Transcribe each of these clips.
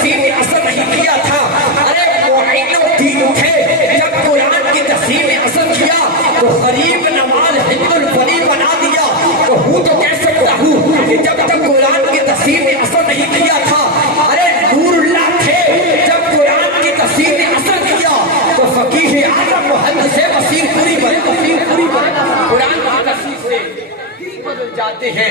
तफसीर में असर नहीं किया था। अरे मुइनुद्दीन थे, जब कुरान की तफसीर में असर किया तो गरीब नवाज हिंदुल वली बना दिया। तो हूँ तो कह सकता हूँ कि जब तक कुरान की तफसीर में असर नहीं किया था, अरे नूरुल्लाह थे, जब कुरान की तफसीर में असर किया तो फकीह आजम मुहद्दिस बसीर पूरी कुरान की तफसीर से बदल जाते हैं,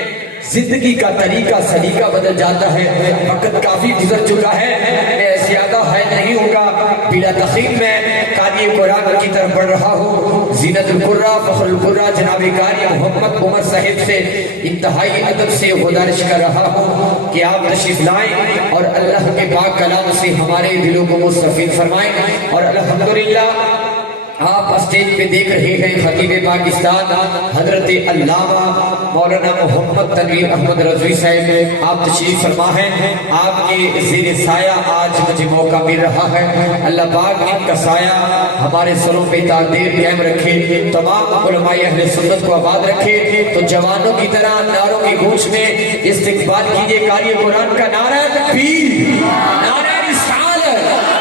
जिंदगी का तरीका सलीका बदल जाता है। वक्त काफी गुजर चुका है, मैं ज्यादा है नहीं होगा, बिला तखीर में कारी कुरान की तरफ बढ़ रहा हूँ। ज़ीनतुल कुर्रा फखरुल कुर्रा जनाब कारी मोहम्मद उमर साहिब से इंतहाई अदब से गुजारिश कर रहा हूँ कि आप तशरीफ लाएं और अल्लाह के पाक कलाम से हमारे दिलों को मुस्तफीद फरमाएं। और अल्हम्दुलिल्लाह आप स्टेज पे देख रहे हैं खतीब पाकिस्तान हजरत अल्लामा मौलाना मोहम्मद तनवीर अहमद रज़वी साहब, आप तशरीफ फरमा हैं। आपके ज़ेर साया आज मुझे मौका मिल रहा है। अल्लाह पाक इनका साया हमारे सरों पे तादेर कायम रखे, तमाम उलमाए अहले सुन्नत को आबाद रखे। तो जवानों की तरह नारों की गूंज में इस्तिक़बाल कीजिए कारी कुरान का नारा तकबीर, नारा रिसालत,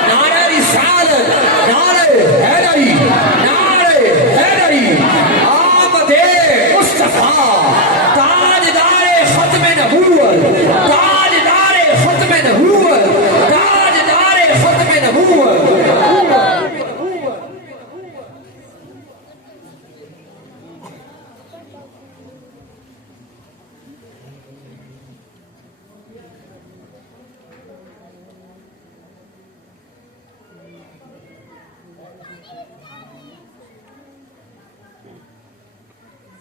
नारा रिसालत, नारे हैदरी, नारे हैदरी, आमदे मुस्तफा, ताजदारे खत्मे नबूवत, ताजदारे खत्मे नबूवत, ताजदारे खत्मे नबूवत।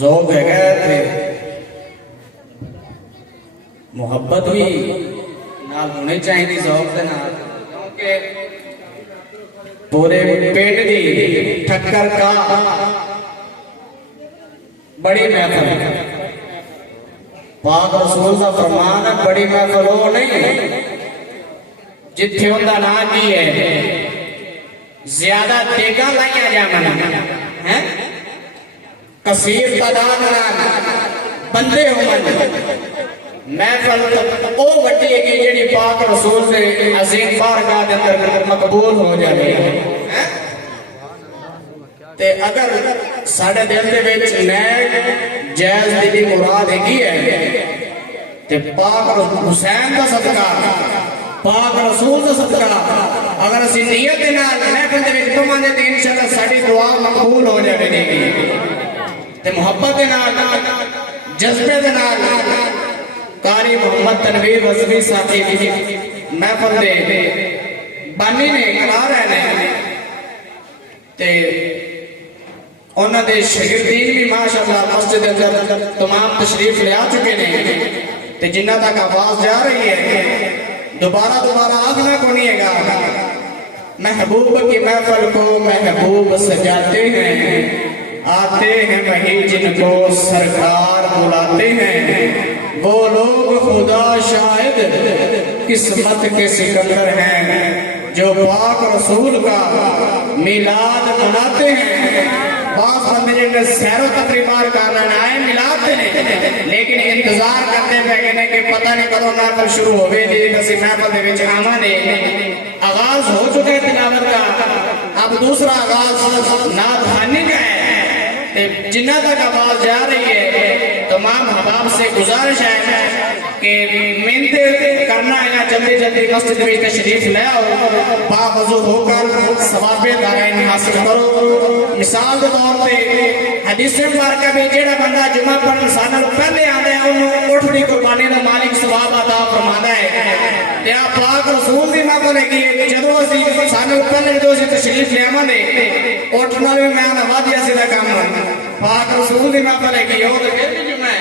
ज़ौक़ है थे मुहब्बत भी नाल होने चाहिए ज़ौक़ के नाल, क्योंकि पूरे पेट दी ठक्कर का बड़ी महफिल है। पाक रसूल का फरमान है बड़ी महफिल हो नहीं जिथे उनका नाम की है ज्यादा तेगा लाइया जावन हैं कसीर तादाद बंदे होवन महफिल ओ वड्डी है कि जेड़ी पाक रसूल दे अजीम बारगाह दे अंदर मकबूल हो जावे है। ते अगर साडे दिल दे विच नेक जायज दी मुराद हैगी है ते पाक हुसैन दा सदका पाक रसूल दा सदका अगर असीं नियत दे नाल महफिल दे विच तुमां दे इंशाअल्लाह साडी दुआ मकबूल हो जावेगी ते मोहब्बत दे नाल जज्बे दे नाल कारी मोहम्मद तनवीर वज़वी साहिब महफिल दे बानी ने करा रहे ने ते उन्हां दे शागिर्दीन भी माशाअल्लाह मस्जिद दे अंदर तमाम तशरीफ ले आ चुके ने ते जिन्ना तक आवाज जा रही है दोबारा आगना को नहीं है। महबूब की महफिल को महबूब सजाते हैं, आते हैं वही जिनको सरकार बुलाते हैं। वो लोग खुदा शायद किस्मत के सिकंदर हैं जो पाक रसूल का मिलाद मनाते हैं। पाक बंदे ने सैरो तकरीबार करना आए मिलाद ने लेकिन इंतजार करते पे कि पता नहीं कदों महफिल शुरू होवे जी असि महफिल दे विच आवांगे। आगाज हो चुका है तिलावत का, अब दूसरा आगाज नात खानी का है। जिन्ना तक आवाज जा रही है तमाम हबाब से गुजारिश है कि मेहनत करना है या जल्दी जल्दी मस्जिद में तशरीफ ले आओ, बावजू होकर सवाबे दायन हासिल करो। मिसाल के तौर पे हदीस मुबारक में जेड़ा बंदा जुमा पर इंसान पहले आंदा है उन्होंने उठदी कुर्बानी का मालिक सवाब अता फरमांदा है। ते आप पाक रसूल दी महफिल है कि जदों असीं सानू पहले जो असीं तशरीफ ले आवांगे उठना भी मैं वादिया से काम पाक रसूल दी महफिल है कि और फिर भी जुमा है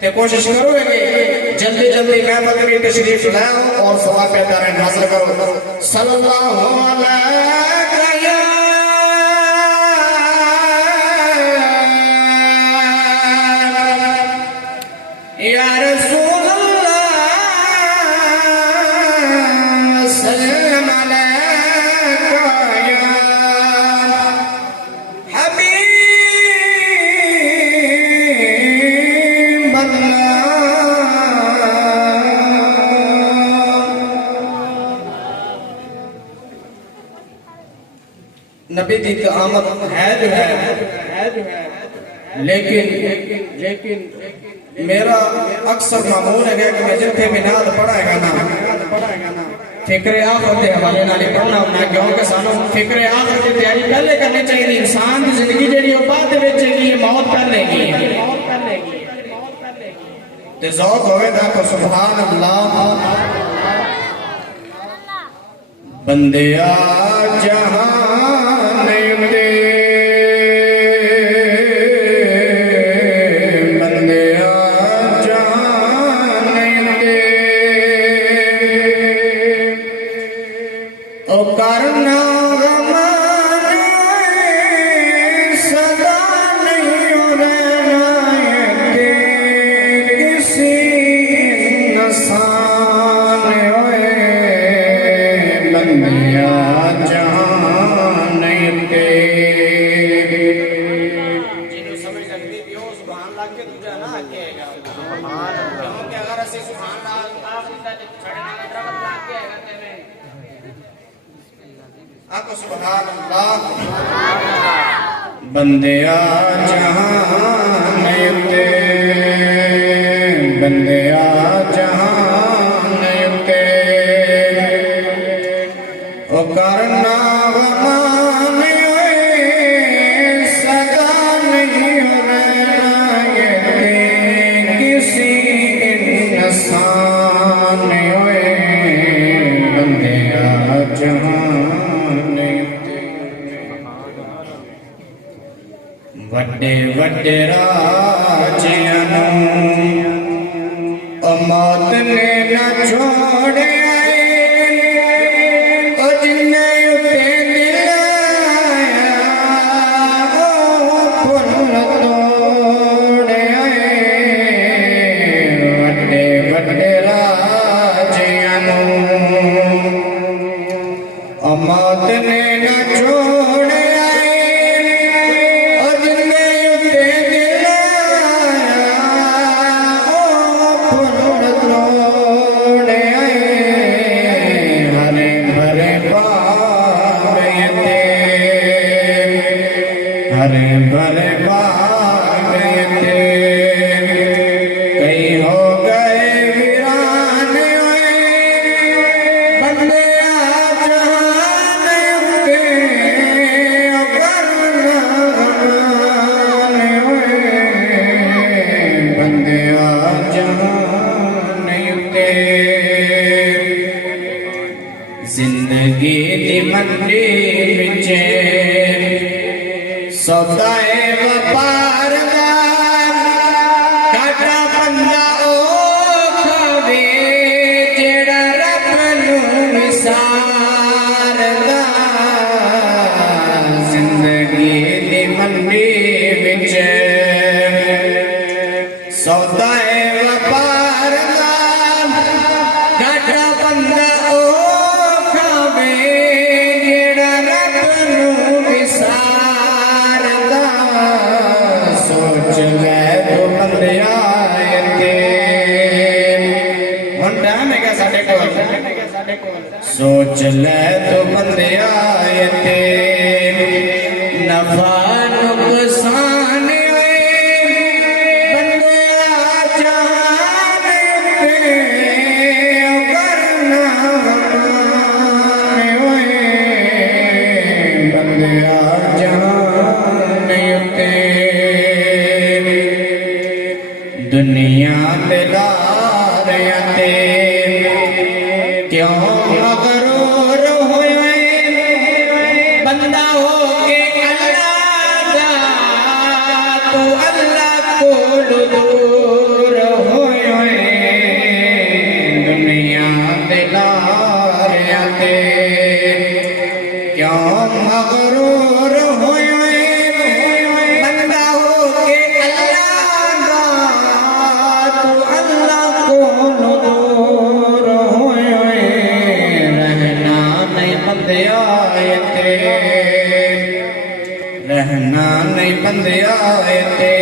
ते कोशिश करोगे जल्दी जल्दी महफिल में तशरीफ लाओ और सवाब दायन हासिल करो। सल्लल्लाहु अलैहि या रसूल अल्लाह सल्लम अलैका या हबीब अल्लाह। नबी दी आमद है जो है लेकिन मेरा अक्सर मामूल है कि मैं जिथे भी नाद पढ़ाएगा ना फिक्र आखिरत के हवाले नाल पढ़ना होना, क्योंकि सानू फिक्र आखिरत की तैयारी पहले करनी चाहिए। इंसान की जिंदगी जेड़ी वो बाद विच है, मौत पहले की ते ज़ौक़ होवेगा तो सुभान अल्लाह। बंदिया जहान दे करना गमान सदा नहीं रहना किसी नसान होए बंदिया जहान ते जिन्हों समझ लगती भी हो सुभान अल्लाह के दूजा ना आके आएगा क्योंकि अगर ऐसे सुभान अल्लाह आप छड़ना दरवाजा ला के आएगा तेरे आपको सुभान अल्लाह। बंदिया जहान ते बंदिया जहान ते ओ करना गमान सदा नहीं रहना किसी इंसान होए बंदिया जहान वड्डे वड्डे राजियां मौत ने न छोड़े जिन्ने उते दिलाया फुल तोड़े वड्डे वड्डे राजियां मौत ने न छोड़े हरे भरे बाग थे कई हो गए वीरान बंदे जहान के बंदे जहान के जिंदगी दी मंडी बिचे सौदाए व्यापार दा काटा बंदा ओ खावे जेड़ा रब नू विसारदा जिंदगी दी मंडी विच सौदाए व्यापार दा काटा बंदा ओ खावे जेड़ा रब नू विसारदा सोच ले तो बंदिया हुण टाइम है क्या साडे कोल सोच ले तो बंदिया नफा नुकसान मगरूर होए बंदा हो के अल्लाह दा तू अल्लाह को दूर होए रहना नहीं बंदे आए ते रहना नहीं बंदे आए ते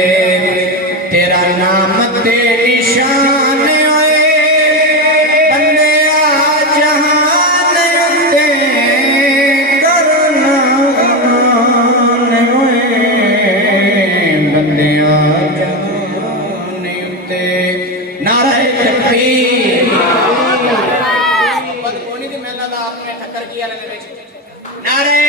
तेरा नाम ते निशान होए बंदे आ जहान ते करना अमान होए बंदे आ जहान ते नारे तकबीर कोनी दी मेहनत आपने ठक्कर किया नारे